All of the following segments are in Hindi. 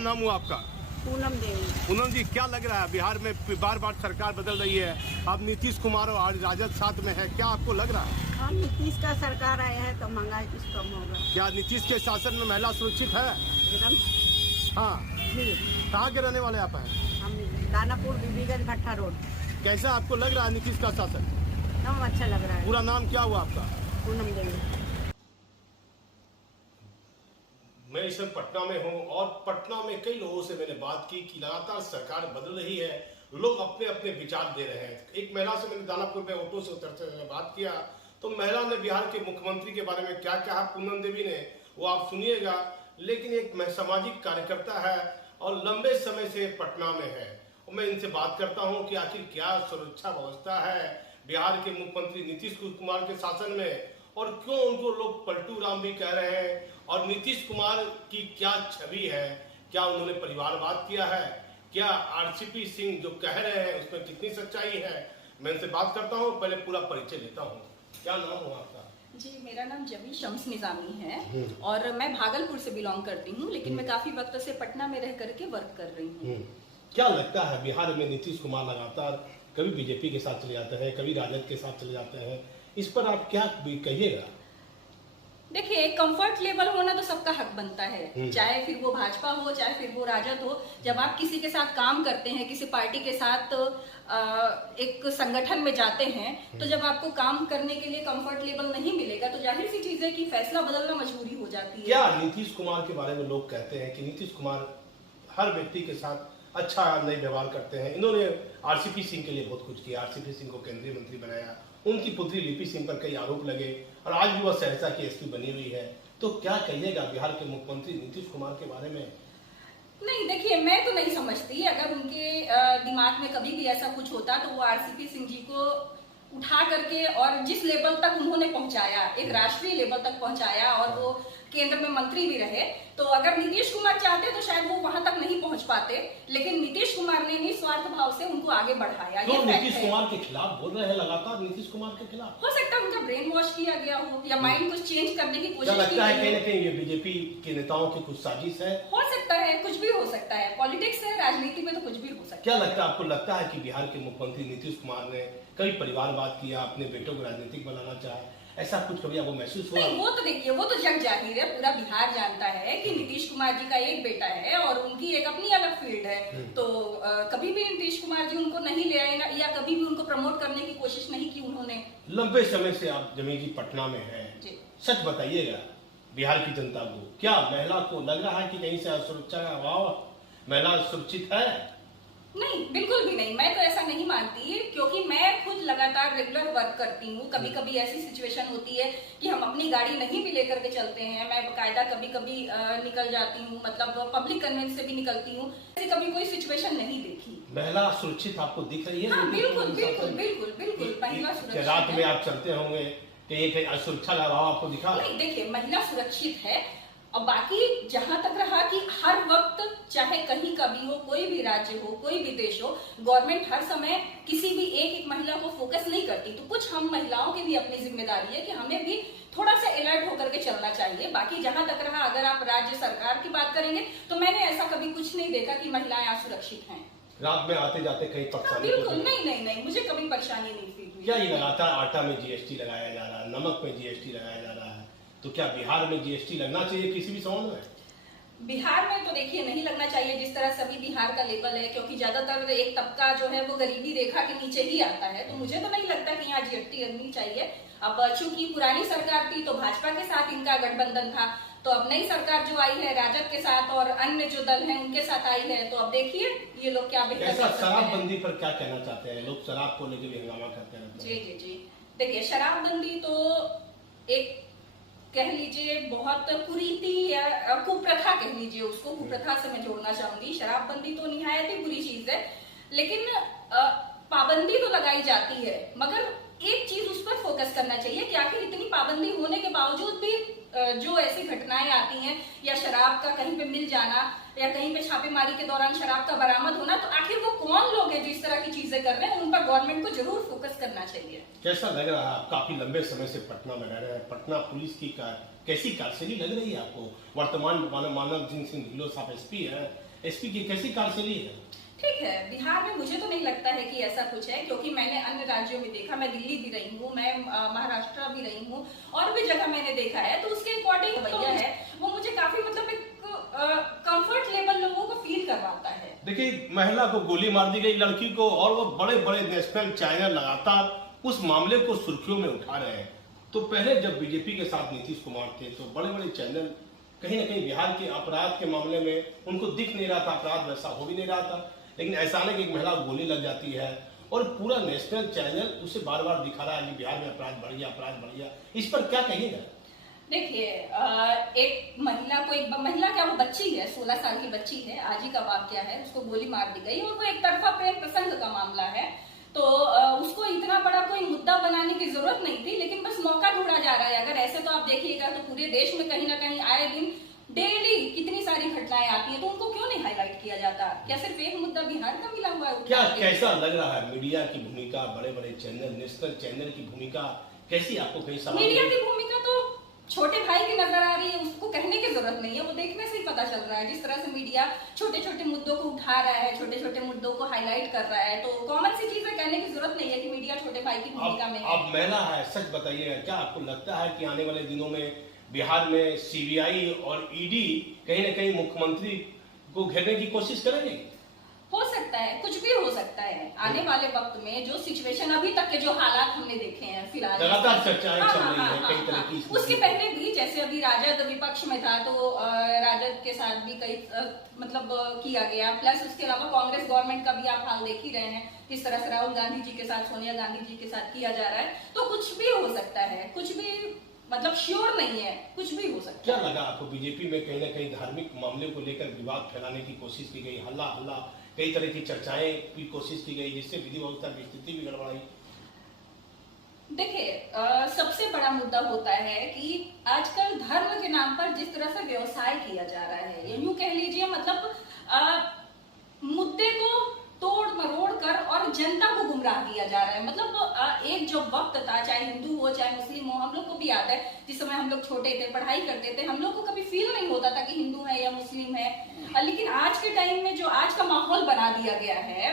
नाम हुआ आपका? पूनम देवी। पूनम जी, क्या लग रहा है बिहार में बार बार सरकार बदल रही है, अब नीतीश कुमार और राजद साथ में है, क्या आपको लग रहा है? हाँ, नीतीश का सरकार आया है तो महंगाई कुछ कम होगा। क्या नीतीश के शासन में महिला सुरक्षित है? एकदम। हाँ, जी, कहाँ के रहने वाले आप हैं? हम दानापुर बीबीगंज भट्टा रोड। कैसा आपको लग रहा है नीतीश का शासन? एकदम अच्छा लग रहा है। पूरा नाम क्या हुआ आपका? पूनम देवी। मैं इस समय पटना में हूं और पटना में कई लोगों से मैंने बात की कि लगातार सरकार बदल रही है, लोग अपने अपने विचार दे रहे हैं। एक महिला से मैंने दानापुर में ऑटो से उतरते हुए बात किया तो महिला ने बिहार के मुख्यमंत्री के बारे में क्या कहा पूनम देवी ने, वो आप सुनिएगा। लेकिन एक सामाजिक कार्यकर्ता है और लंबे समय से पटना में है, और मैं इनसे बात करता हूँ कि आखिर क्या सुरक्षा व्यवस्था है बिहार के मुख्यमंत्री नीतीश कुमार के शासन में, और क्यों उनको लोग पलटू राम भी कह रहे हैं, और नीतीश कुमार की क्या छवि है, क्या उन्होंने परिवारवाद किया है, क्या आरसीपी सिंह जो कह रहे हैं उसमें कितनी सच्चाई है। मैं इनसे बात करता हूं, पहले पूरा परिचय लेता हूं। क्या नाम हुआ आपका? जी, मेरा नाम जबी शम्स निजामी है और मैं भागलपुर से बिलोंग करती हूँ, लेकिन मैं काफी वक्त से पटना में रह करके वर्क कर रही हूँ। क्या लगता है बिहार में नीतीश कुमार लगातार कभी बीजेपी के साथ चले जाते हैं, कभी राजद के साथ चले जाते हैं, इस पर आप क्या कहिएगा? देखिए, कंफर्ट लेवल होना तो सबका हक बनता है, चाहे फिर वो भाजपा हो चाहे फिर वो राजद हो। जब आप किसी के साथ काम करते हैं, किसी पार्टी के साथ एक संगठन में जाते हैं, तो जब आपको काम करने के लिए कंफर्ट लेवल नहीं मिलेगा तो जाहिर सी चीज है कि फैसला बदलना मजबूरी हो जाती है। क्या नीतीश कुमार के बारे में लोग कहते हैं कि नीतीश कुमार हर व्यक्ति के साथ अच्छा नहीं व्यवहार करते हैं, इन्होंने आरसीपी सिंह के लिए बहुत कुछ किया, आरसीपी सिंह को केंद्रीय मंत्री बनाया, उनकी पुत्री लिपि सिंह पर कई आरोप लगे और आज भी वह सहरसा की एसपी बनी हुई है, तो क्या कहिएगा बिहार के मुख्यमंत्री नीतीश कुमार के बारे में? नहीं, देखिए, मैं तो नहीं समझती अगर उनके दिमाग में कभी भी ऐसा कुछ होता तो वो आरसीपी सिंह जी को उठा करके और जिस लेवल तक उन्होंने पहुंचाया, एक राष्ट्रीय लेवल तक पहुंचाया और वो केंद्र में मंत्री भी रहे, तो अगर नीतीश कुमार चाहते तो शायद वो वहां तक नहीं पहुंच पाते, लेकिन नीतीश कुमार ने निस्वार्थ भाव से उनको आगे बढ़ाया। तो नीतीश कुमार के खिलाफ बोल रहे हैं लगातार, नीतीश कुमार के खिलाफ? हो सकता है उनका ब्रेन वॉश किया गया हो या माइंड कुछ चेंज करने की कोशिश की लगता है कहीं ना कहीं ये बीजेपी के नेताओं की कुछ साजिश है? हो सकता है, कुछ भी हो सकता है, पॉलिटिक्स है, राजनीति में तो कुछ भी हो सकता है। क्या लगता है आपको, लगता है कि बिहार के मुख्यमंत्री नीतीश कुमार ने कभी परिवारवाद किया, अपने बेटों को राजनीतिक बनाना चाहे, ऐसा कुछ कभी आपको महसूस हुआ? नहीं, वो तो देखिए, वो तो जग जाहिर है, पूरा बिहार जानता है कि नीतीश कुमार जी का एक बेटा है और उनकी एक अपनी अलग फील्ड है, तो कभी भी नीतीश कुमार जी उनको नहीं ले आए या कभी भी उनको प्रमोट करने की कोशिश नहीं की उन्होंने। लंबे समय से आप जमी जी पटना में हैं, सच बताइएगा बिहार की जनता को, क्या महिला को लग रहा है कि कहीं से असुरक्षा का अभाव, महिला सुरक्षित है? नहीं, बिल्कुल भी नहीं, मैं तो ऐसा नहीं मानती, क्योंकि मैं खुद लगातार रेगुलर वर्क करती हूँ। कभी कभी ऐसी सिचुएशन होती है कि हम अपनी गाड़ी नहीं भी लेकर के चलते हैं, मैं बकायदा कभी कभी निकल जाती हूँ, मतलब पब्लिक कन्वेंस से भी निकलती हूँ, ऐसी कभी कोई सिचुएशन नहीं देखी। महिला सुरक्षित आपको दिख रही है? हाँ, बिल्कुल बिल्कुल बिल्कुल बिल्कुल, महिला सुरक्षित। रात में आप चलते होंगे, कहीं असुरक्षा का अभाव आपको दिखा? नहीं, देखिए, महिला सुरक्षित है। और बाकी जहां तक रहा कि हर वक्त चाहे कहीं का भी हो, कोई भी राज्य हो, कोई भी देश हो, गवर्नमेंट हर समय किसी भी एक महिला को फोकस नहीं करती, तो कुछ हम महिलाओं की भी अपनी जिम्मेदारी है कि हमें भी थोड़ा सा अलर्ट होकर के चलना चाहिए। बाकी जहां तक रहा, अगर आप राज्य सरकार की बात करेंगे तो मैंने ऐसा कभी कुछ नहीं देखा कि महिलाएं असुरक्षित हैं। रात में आते जाते कहीं परेशानी? बिल्कुल नहीं नहीं नहीं, मुझे कभी परेशानी नहीं फील हुई। क्या ये लगातार आटा में जीएसटी लगाया जा रहा है, नमक में जीएसटी लगाया जा रहा है, तो क्या बिहार में जीएसटी लगना चाहिए किसी भी सामान में? बिहार में तो देखिए नहीं लगना चाहिए, जिस तरह सभी बिहार का लेवल है, क्योंकि ज्यादातर एक तबका जो है वो गरीबी रेखा के नीचे ही आता है, तो मुझे तो नहीं लगता कि यहाँ जीएसटी लगनी चाहिए। अब चूंकि पुरानी सरकार थी तो भाजपा के साथ इनका गठबंधन था, तो अब नई सरकार जो आई है राजद के साथ और अन्य जो दल हैं उनके साथ आई है, तो अब देखिए ये लोग क्या बेहतर कर सकते हैं। शराबबंदी पर क्या कहना चाहते हैं? लोग शराब को लेकर भी हंगामा करते हैं। जी जी जी, देखिए, शराबबंदी तो एक कह लीजिए बहुत कुरीति या कुप्रथा कह लीजिए, उसको कुप्रथा से मैं जोड़ना चाहूंगी। शराबबंदी तो निहायत ही बुरी चीज है, लेकिन पाबंदी तो लगाई जाती है, मगर एक चीज उस पर फोकस करना चाहिए कि आखिर इतनी पाबंदी होने के बावजूद भी जो ऐसी घटनाएं आती हैं या शराब का कहीं पे मिल जाना या कहीं पे छापेमारी के दौरान शराब का बरामद होना, तो आखिर वो कौन लोग हैं जो इस तरह की चीजें कर रहे हैं, उन पर गवर्नमेंट को जरूर फोकस करना चाहिए। कैसा लग रहा है? आप काफी लंबे समय से पटना में रह रहे हैं, पटना पुलिस की कैसी कारसली लग रही है आपको? वर्तमान मानव सिंह ढिल्लों साहब एसपी है, एसपी की कैसी कार्यशैली है? ठीक है, बिहार में मुझे तो नहीं लगता है कि ऐसा कुछ है, क्योंकि मैंने अन्य राज्यों में देखा, मैं दिल्ली भी रही हूँ, मैं महाराष्ट्र भी रही हूँ, और भी जगह मैंने देखा है, तो उसके अकॉर्डिंग भैया है वो मुझे काफी मतलब एक कंफर्ट लेवल लोगों को फील करवाता है। देखिए, महिला को गोली मार दी गई, लड़की को, और वो बड़े बड़े नेशनल चैनल लगातार उस मामले को सुर्खियों में उठा रहे हैं। तो पहले जब बीजेपी के साथ नीतीश कुमार थे तो बड़े बड़े चैनल कहीं ना कहीं बिहार के अपराध के मामले में उनको दिख नहीं रहा था, अपराध वैसा हो भी नहीं रहा था, लेकिन अचानक एक महिला को गोली लग जाती है और पूरा नेशनल चैनल उसे बार बार दिखा रहा है कि बिहार में अपराध बढ़ गया, अपराध बढ़ गया। इस पर क्या कहिएगा? देखिए, एक महिला क्या, वो बच्ची है, 16 साल की बच्ची है, आज ही का वाकया है, उसको गोली मार दी गई और वो एक तरफा प्रेम प्रसंग का मामला है, तो उसको इतना बड़ा कोई मुद्दा बनाने की जरूरत नहीं थी, लेकिन बस मौका ढूंढा जा रहा है। अगर ऐसे तो आप देखिएगा तो पूरे देश में कहीं ना कहीं आए दिन डेली कितनी सारी घटनाएं आती हैं, तो उनको क्यों नहीं हाईलाइट किया जाता? क्या सिर्फ एक मुद्दा बिहार का मिला हुआ है? क्या कैसा लग रहा है मीडिया की भूमिका, बड़े बड़े चैनल, नेशनल चैनल की भूमिका कैसी आपको कहीं समझ? मीडिया की भूमिका तो छोटे भाई की नजर आ रही है, उसको कहने की जरूरत नहीं है, वो देखने से ही पता चल रहा है। जिस तरह से मीडिया छोटे छोटे मुद्दों को उठा रहा है, छोटे छोटे मुद्दों को हाईलाइट कर रहा है, तो कॉमन सी चीज है, कहने की जरूरत नहीं है कि मीडिया छोटे भाई की भूमिका में है। अब महिला है, सच बताइएगा, क्या आपको लगता है कि आने वाले दिनों में बिहार में सीबीआई और ईडी कहीं ना कहीं मुख्यमंत्री को घेरने की कोशिश करेंगे? हो सकता है, कुछ भी हो सकता है आने वाले वक्त में। जो सिचुएशन अभी तक के जो हालात हमने देखे हैं फिलहाल, लगातार चर्चाएं चल रही हैं कई तरह की। उसके पहले भी जैसे अभी राजद विपक्ष में था, तो राजद के साथ भी कई मतलब किया गया, प्लस उसके अलावा कांग्रेस गवर्नमेंट का भी आप हाल देख ही रहे हैं, किस तरह से राहुल गांधी जी के साथ, सोनिया गांधी जी के साथ किया जा रहा है। तो कुछ भी हो सकता है, कुछ भी मतलब श्योर नहीं है, कुछ भी हो सकता है। क्या लगा आपको बीजेपी में कहीं ना कहीं धार्मिक मामले को लेकर विवाद फैलाने की कोशिश की गई, हल्ला हल्ला कई तरह की चर्चाएं की कोशिश की गई, जिससे विधि व्यवस्था की स्थिति भी गड़बड़ाई? देखिए, सबसे बड़ा मुद्दा होता है कि आजकल धर्म के नाम पर जिस तरह से व्यवसाय किया जा रहा है, यूं कह लीजिए, मतलब मुद्दे को तोड़ मरोड़ कर और जनता को गुमराह किया जा रहा है। मतलब एक जो वक्त था, चाहे हिंदू हो चाहे मुस्लिम हो, हम लोग को भी याद है जिस समय हम लोग छोटे थे, पढ़ाई करते थे, हम लोग को कभी फील नहीं होता था कि हिंदू है या मुस्लिम है। लेकिन आज के टाइम में जो आज का माहौल बना दिया गया है,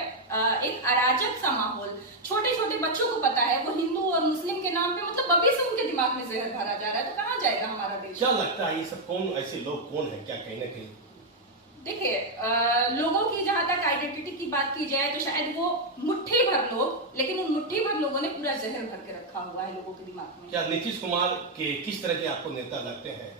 एक अराजक सा माहौल, छोटे छोटे बच्चों को पता है वो हिंदू और मुस्लिम के नाम पे, मतलब अभी से उनके दिमाग में जहर भरा जा रहा है, तो कहाँ जाएगा हमारा देश? क्या लगता है ये सब कौन, ऐसे लोग कौन है? क्या कहीं ना कहीं देखिए, लोगों की जहां तक आइडेंटिटी की बात की जाए तो शायद वो मुट्ठी भर लोग, लेकिन उन मुट्ठी भर लोगों ने पूरा जहर भर के रखा हुआ है लोगों के दिमाग में। क्या नीतीश कुमार के किस तरह के आपको नेता लगते हैं?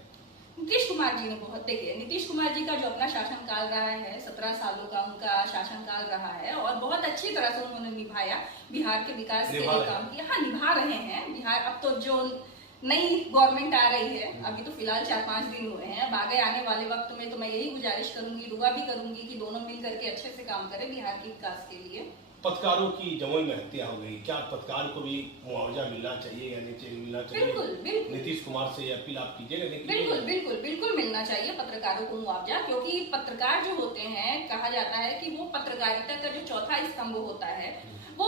नीतीश कुमार जी ने बहुत, देखिए नीतीश कुमार जी का जो अपना शासनकाल रहा है, 17 सालों का उनका शासनकाल रहा है, और बहुत अच्छी तरह से उन्होंने निभाया, बिहार के विकास के लिए काम किया। हाँ, निभा रहे हैं बिहार। अब तो जो नई गवर्नमेंट आ रही है, अभी तो फिलहाल 4-5 दिन हुए हैं, अब आगे आने वाले वक्त में तो मैं यही गुजारिश करूंगी, दुआ भी करूंगी कि दोनों मिल करके अच्छे से काम करें बिहार के विकास के लिए। पत्रकारों की जमुई में हत्या हो गई, क्या पत्रकार को भी मुआवजा मिलना चाहिए या नीचे मिलना चाहिए? बिल्कुल बिल्कुल, नीतीश कुमार से अपील आप कीजिएगा? बिल्कुल बिल्कुल बिल्कुल मिलना चाहिए पत्रकारों को मुआवजा, क्योंकि पत्रकार जो होते हैं, कहा जाता है कि वो पत्रकारिता का जो चौथा स्तंभ होता है, वो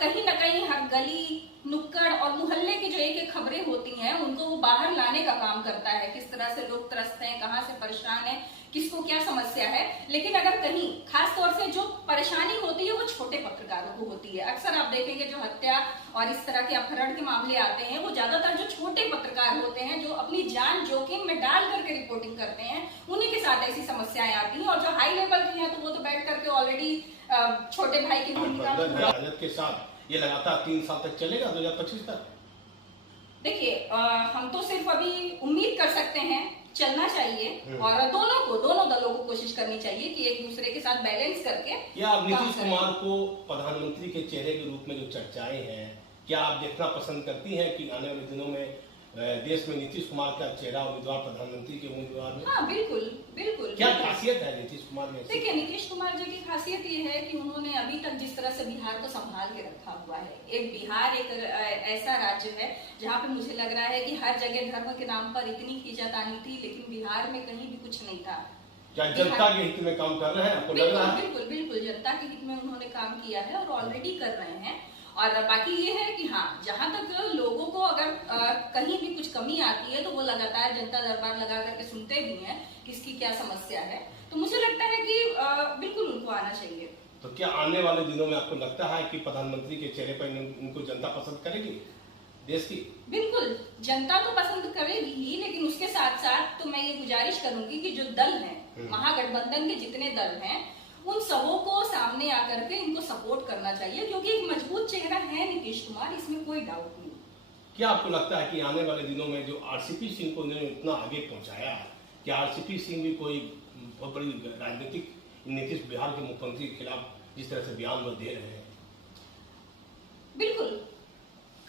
कहीं ना कहीं हर गली नुक्कड़ और मोहल्ले की जो एक खबरें होती हैं उनको वो बाहर लाने का काम करता है, किस तरह से लोग त्रस्त हैं, कहाँ से परेशान हैं, किसको क्या समस्या है। लेकिन अगर कहीं खास तौर से जो परेशानी होती है वो छोटे पत्रकारों को होती है। अक्सर आप देखेंगे जो हत्या और इस तरह के अपहरण के मामले आते हैं, वो ज्यादातर जो छोटे पत्रकार होते हैं, जो अपनी जान जोखिम में डाल करके रिपोर्टिंग करते हैं, उन्हीं के साथ ऐसी समस्याएं आती हैं। और जो हाई लेवल की हैं तो वो तो बैठ करके ऑलरेडी छोटे भाई की भूमिका राजद के साथ ये लगातार 3 साल तक चलेगा, 2025 तक? देखिए, हम तो सिर्फ अभी उम्मीद कर सकते हैं, चलना चाहिए, और दोनों दलों को कोशिश करनी चाहिए कि एक दूसरे के साथ बैलेंस करके। क्या आप नीतीश कुमार को प्रधानमंत्री के चेहरे के रूप में जो चर्चाएं हैं, क्या आप देखना पसंद करती हैं कि आने वाले दिनों में देश में नीतीश कुमार का चेहरा उम्मीदवार, प्रधानमंत्री के उम्मीदवार में? हाँ, बिल्कुल बिल्कुल। क्या खासियत है नीतीश कुमार में? देखिए, नीतीश कुमार जी की खासियत ये है कि उन्होंने अभी तक जिस तरह से बिहार को संभाल के रखा हुआ है, एक बिहार एक ऐसा राज्य है जहाँ पे मुझे लग रहा है कि हर जगह धर्म के नाम पर इतनी खींचा तानी थी, लेकिन बिहार में कहीं भी कुछ नहीं था। क्या जनता के हित में काम कर रहे हैं, आपको लग रहा है? बिल्कुल बिल्कुल, जनता के हित में उन्होंने काम किया है और ऑलरेडी कर रहे हैं। और बाकी ये है कि हाँ, जहां तक लोगों को अगर कहीं भी कुछ कमी आती है तो वो लगातार जनता दरबार लगा करके सुनते भी हैं कि इसकी क्या समस्या है। तो मुझे लगता है कि बिल्कुल उनको आना चाहिए। तो क्या आने वाले दिनों में आपको लगता है कि प्रधानमंत्री के चेहरे पर इनको जनता पसंद करेगी देश की? बिल्कुल, जनता तो पसंद करेगी ही, लेकिन उसके साथ साथ तो मैं ये गुजारिश करूंगी कि जो दल हैं, महागठबंधन के जितने दल हैं, उन सबों को सामने आकर के इनको सपोर्ट करना चाहिए, क्योंकि एक मजबूत चेहरा है नीतीश कुमार, इसमें कोई डाउट नहीं। क्या आपको लगता है कि आने वाले दिनों में जो आरसीपी सिंह को उन्होंने इतना आगे पहुंचाया, क्या आरसीपी सिंह भी कोई बहुत बड़ी राजनीतिक नीतीश बिहार के मुख्यमंत्री के खिलाफ जिस तरह से बयान वो दे रहे हैं? बिल्कुल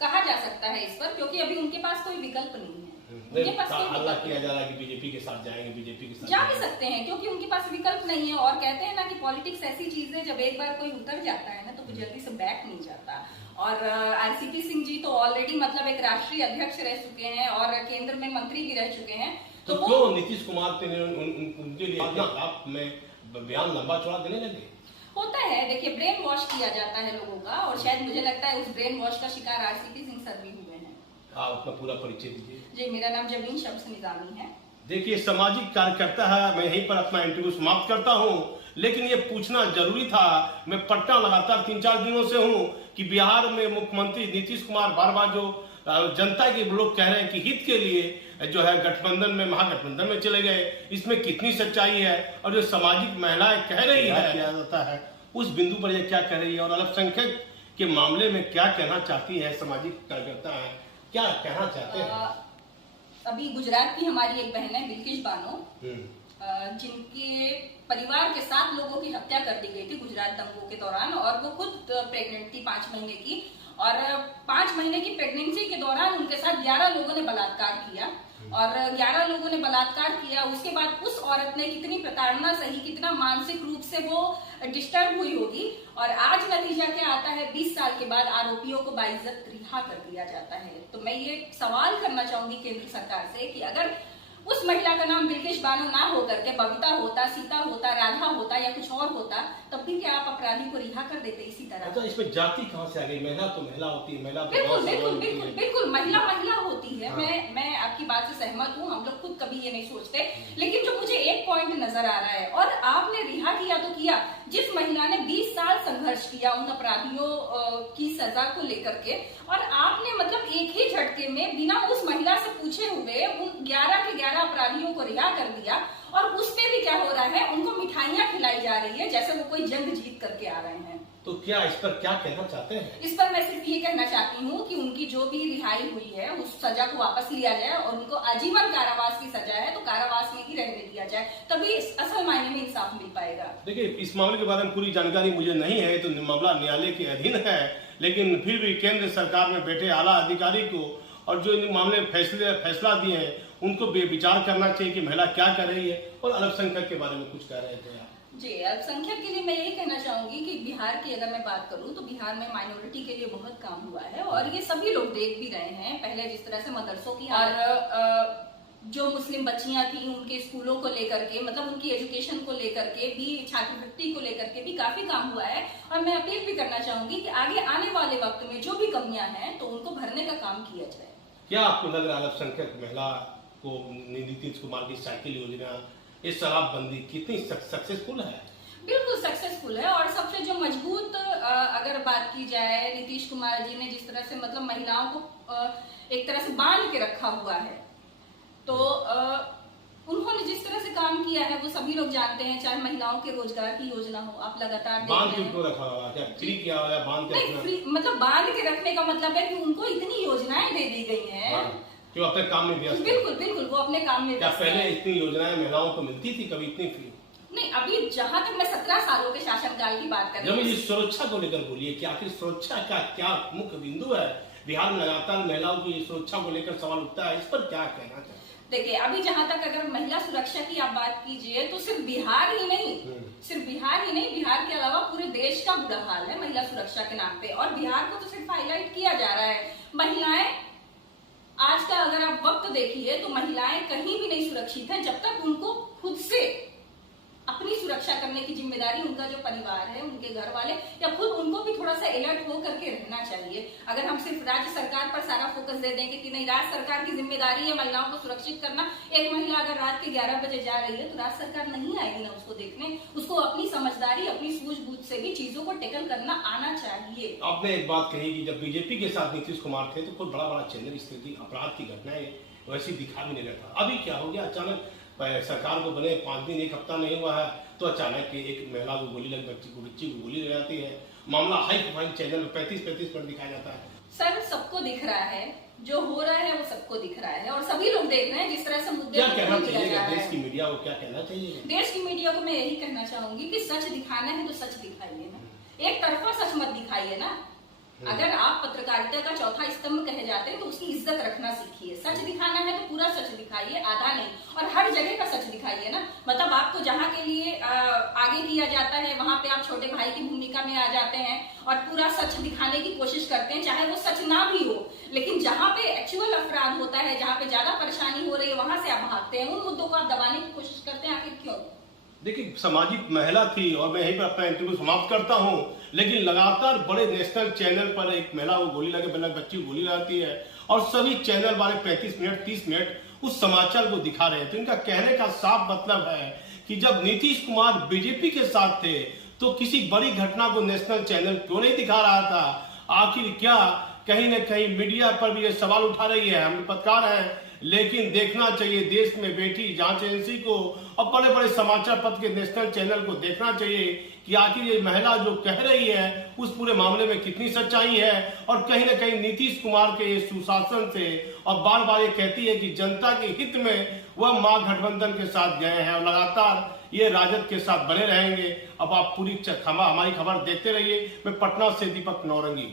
कहा जा सकता है इस पर, क्योंकि अभी उनके पास कोई विकल्प नहीं है। उनके पास कोई हल्ला विकल्प किया जा रहा है कि बीजेपी के साथ जाएंगे, बीजेपी के साथ जा भी सकते हैं, क्योंकि उनके पास विकल्प नहीं है। और कहते हैं ना कि पॉलिटिक्स ऐसी चीज है, जब एक बार कोई उतर जाता है ना तो वो जल्दी से बैक नहीं जाता। और आरसीपी सिंह जी तो ऑलरेडी मतलब एक राष्ट्रीय अध्यक्ष रह चुके हैं और केंद्र में मंत्री भी रह चुके हैं। तो क्यों नीतीश कुमार उनके लिए आप में बयान लंबा चौड़ा देने लगे? होता है, देखिए, ब्रेन वॉश किया जाता है लोगों का, और शायद मुझे लगता है उस ब्रेन वॉश का शिकार आरसीपी सिंह सर भी हुए हैं। आप अपना पूरा परिचय दीजिए। जी, मेरा नाम जबीन शम्स निजामी है। देखिए, सामाजिक कार्यकर्ता है, मैं यहीं पर अपना इंटरव्यू समाप्त करता हूं, लेकिन ये पूछना जरूरी था। मैं पटना लगातार 3-4 दिनों से हूं कि बिहार में मुख्यमंत्री नीतीश कुमार बार बार जो जनता के लोग कह रहे हैं कि हित के लिए जो है गठबंधन में, महागठबंधन में चले गए, इसमें कितनी सच्चाई है? और जो सामाजिक महिलाएं कह रही है किया जाता है, उस बिंदु पर ये क्या कह रही है? और अल्पसंख्यक के मामले में क्या कहना चाहती है सामाजिक कार्यकर्ता है, क्या कहना चाहते हैं? अभी गुजरात की हमारी एक बहन है बिल्किश बानो, जिनके परिवार के 7 लोगों की हत्या कर दी गई थी गुजरात दंगों के दौरान, और वो खुद प्रेग्नेंट थी 5 महीने की, और 5 महीने की प्रेगनेंसी के दौरान उनके साथ 11 लोगों ने बलात्कार किया, और 11 लोगों ने बलात्कार किया। उसके बाद उस औरत ने कितनी प्रताड़ना सही, कितना मानसिक रूप से वो डिस्टर्ब हुई होगी, और आज नतीजा क्या आता है? 20 साल के बाद आरोपियों को बाइज्जत रिहा कर दिया जाता है। तो मैं ये सवाल करना चाहूंगी केंद्र सरकार से कि अगर उस महिला का नाम बिल्किश बानो ना होकर के बबीता होता, सीता होता, राधा होता या कुछ और होता, तब भी क्या आप अपराधी को रिहा कर देते इसी तरह? तो इसमें जाति कहाँ से आ गई? महिला तो महिला होती है, महिला तो बिल्कुल बिल्कुल बिल्कुल बिल्कुल महिला महिला होती है। हाँ। मैं आपकी बात से सहमत हूँ, हम लोग खुद कभी ये नहीं सोचते, लेकिन जो मुझे एक पॉइंट नजर आ रहा है, और आपने रिहा किया तो किया, जिस महिला ने 20 साल संघर्ष किया उन अपराधियों की सजा को लेकर के, और आपने मतलब एक ही झटके में बिना उस महिला से पूछे हुए उन 11 के 11 अपराधियों को रिहा कर दिया, और उस पे भी क्या हो रहा है? उनको मिठाइयां खिलाई जा रही है जैसे वो कोई जंग जीत करके आ रहे हैं। तो क्या इस पर क्या कहना चाहते हैं? इस पर मैं सिर्फ ये कहना चाहती हूँ कि उनकी जो भी रिहाई हुई है उस सजा को वापस लिया जाए, और उनको आजीवन कारावास की सजा है तो कारावास में ही रहने दिया जाए, तभी असल मायने में इंसाफ मिल पाएगा। देखिए, इस मामले के बारे में पूरी जानकारी मुझे नहीं है, तो मामला न्यायालय के अधीन है, लेकिन फिर भी केंद्र सरकार में बैठे आला अधिकारी को और जो इन मामले में फैसला दिए हैं उनको विचार करना चाहिए कि महिला क्या कर रही है। और अल्पसंख्यक के बारे में कुछ कह रहे थे आप? जी, अल्पसंख्यक के लिए मैं यही कहना चाहूंगी कि बिहार की अगर मैं बात करूं तो बिहार में माइनॉरिटी के लिए बहुत काम हुआ है, और ये सभी लोग देख भी रहे हैं। पहले जिस तरह से मदरसों की और जो मुस्लिम बच्चियां थी उनके स्कूलों को लेकर के, मतलब उनकी एजुकेशन को लेकर के भी, छात्रवृत्ति को लेकर के भी काफी काम हुआ है, और मैं अपील भी करना चाहूंगी कि आगे आने वाले वक्त में जो भी कमियां हैं तो उनको भरने का काम किया जाए। क्या आपको लग रहा है अल्पसंख्यक महिला को नीतीश कुमार की साइकिल योजना, ये शराबबंदी कितनी सक्सेसफुल है? बिल्कुल सक्सेसफुल है, और सबसे जो मजबूत अगर बात की जाए, नीतीश कुमार जी ने जिस तरह से मतलब महिलाओं को एक तरह से बांध के रखा हुआ है, तो उन्होंने जिस तरह से काम किया है वो सभी लोग जानते हैं। चाहे महिलाओं के रोजगार की योजना हो, आप लगातार बांध क्यों रखा हुआ है? क्या फ्री किया हुआ है? बांध के रखना मतलब बांध के रखने का मतलब है कि उनको इतनी योजनाएं दे दी गई हैं जो अपने काम में व्यस्त। बिल्कुल बिल्कुल, वो अपने काम में। क्या पहले इतनी योजनाएं महिलाओं को मिलती थी कभी इतनी फ्री? नहीं, अभी जहां तक मैं 17 सालों के शासनकाल की बात कर रही हूँ। सुरक्षा को लेकर बोलिए कि आखिर सुरक्षा का क्या मुख्य बिंदु है? बिहार में लगातार महिलाओं की सुरक्षा को लेकर सवाल उठता है, इस पर क्या कहना चाहिए? देखिए, अभी जहां तक अगर महिला सुरक्षा की आप बात कीजिए तो सिर्फ बिहार ही नहीं, बिहार के अलावा पूरे देश का बुरा हाल है महिला सुरक्षा के नाम पे, और बिहार को तो सिर्फ हाईलाइट किया जा रहा है। महिलाएं आज का अगर आप वक्त देखिए तो महिलाएं कहीं भी नहीं सुरक्षित हैं जब तक उनको खुद से अपनी सुरक्षा करने की जिम्मेदारी जिम्मेदारी उनका जो परिवार है, उनके घर वाले या खुद उनको भी थोड़ा सा अलर्ट हो करके रहना चाहिए। अगर हम सिर्फ राज्य सरकार पर सारा फोकस दे देंगे कि नहीं राज्य सरकार की जिम्मेदारी है महिलाओं को सुरक्षित करना, एक महिला अगर रात के 11 बजे जा रही है तो राज्य सरकार नहीं आएगी ना उसको देखने, उसको अपनी समझदारी अपनी सूझबूझ से भी चीजों को टेकल करना आना चाहिए। आपने एक बात कही कि जब बीजेपी के साथ नीतीश कुमार थे तो कोई बड़ा बड़ा चैनल इस तरह की अपराध की घटनाएं वैसी दिखा भी नहीं रहता। अभी क्या हो गया, अचानक सरकार को बने 5 दिन 1 हफ्ता नहीं हुआ है तो अचानक एक महिला को गोली लग बच्ची को गोली लग जाती है। मामला हाई प्रोफाइल चैनल 35 मिनट दिखाया जाता है। सर सबको दिख रहा है, जो हो रहा है वो सबको दिख रहा है और सभी लोग देख रहे हैं जिस तरह से मुद्दे क्या कहना चाहिए देश की मीडिया को, क्या कहना चाहिए? देश की मीडिया को मैं यही कहना चाहूंगी कि सच दिखाना है तो सच दिखाइए ना, एक तरफा सच मत दिखाइए ना। अगर आप पत्रकारिता का चौथा स्तंभ कहे जाते हैं तो उसकी इज्जत रखना सीखिए। सच दिखाना है तो पूरा सच दिखाइए, आधा नहीं, और हर जगह का सच दिखाइए ना। मतलब आपको जहाँ के लिए आगे किया जाता है वहां पे आप छोटे भाई की भूमिका में आ जाते हैं और पूरा सच दिखाने की कोशिश करते हैं, चाहे वो सच ना भी हो। लेकिन जहाँ पे एक्चुअल अपराध होता है, जहाँ पे ज्यादा परेशानी हो रही है, वहां से आप भागते हैं, उन मुद्दों को आप दबाने की कोशिश करते हैं। आखिर क्यों? देखिए, सामाजिक महिला थी और मैं यहीं पर अपना इंटरव्यू समाप्त करता हूं, लेकिन लगातार बड़े नेशनल चैनल पर एक महिला को गोली लगे, बच्ची को गोली लगाती है और सभी चैनल वाले 35 मिनट 30 मिनट उस समाचार को दिखा रहे हैं। तो इनका कहने का साफ मतलब है कि जब नीतीश कुमार बीजेपी के साथ थे तो किसी बड़ी घटना को नेशनल चैनल क्यों नहीं दिखा रहा था? आखिर क्या कहीं न कहीं मीडिया पर भी ये सवाल उठा रही है? हम पत्रकार हैं, लेकिन देखना चाहिए देश में बैठी जांच एजेंसी को और बड़े बड़े समाचार पत्र के नेशनल चैनल को देखना चाहिए कि आखिर ये महिला जो कह रही है उस पूरे मामले में कितनी सच्चाई है। और कहीं न कहीं नीतीश कुमार के ये सुशासन से और बार बार ये कहती है कि जनता के हित में वह महागठबंधन के साथ गए हैं और लगातार ये राजद के साथ बने रहेंगे। अब आप पूरी हमारी खबर देखते रहिए। मैं पटना से दीपक नौरंगी।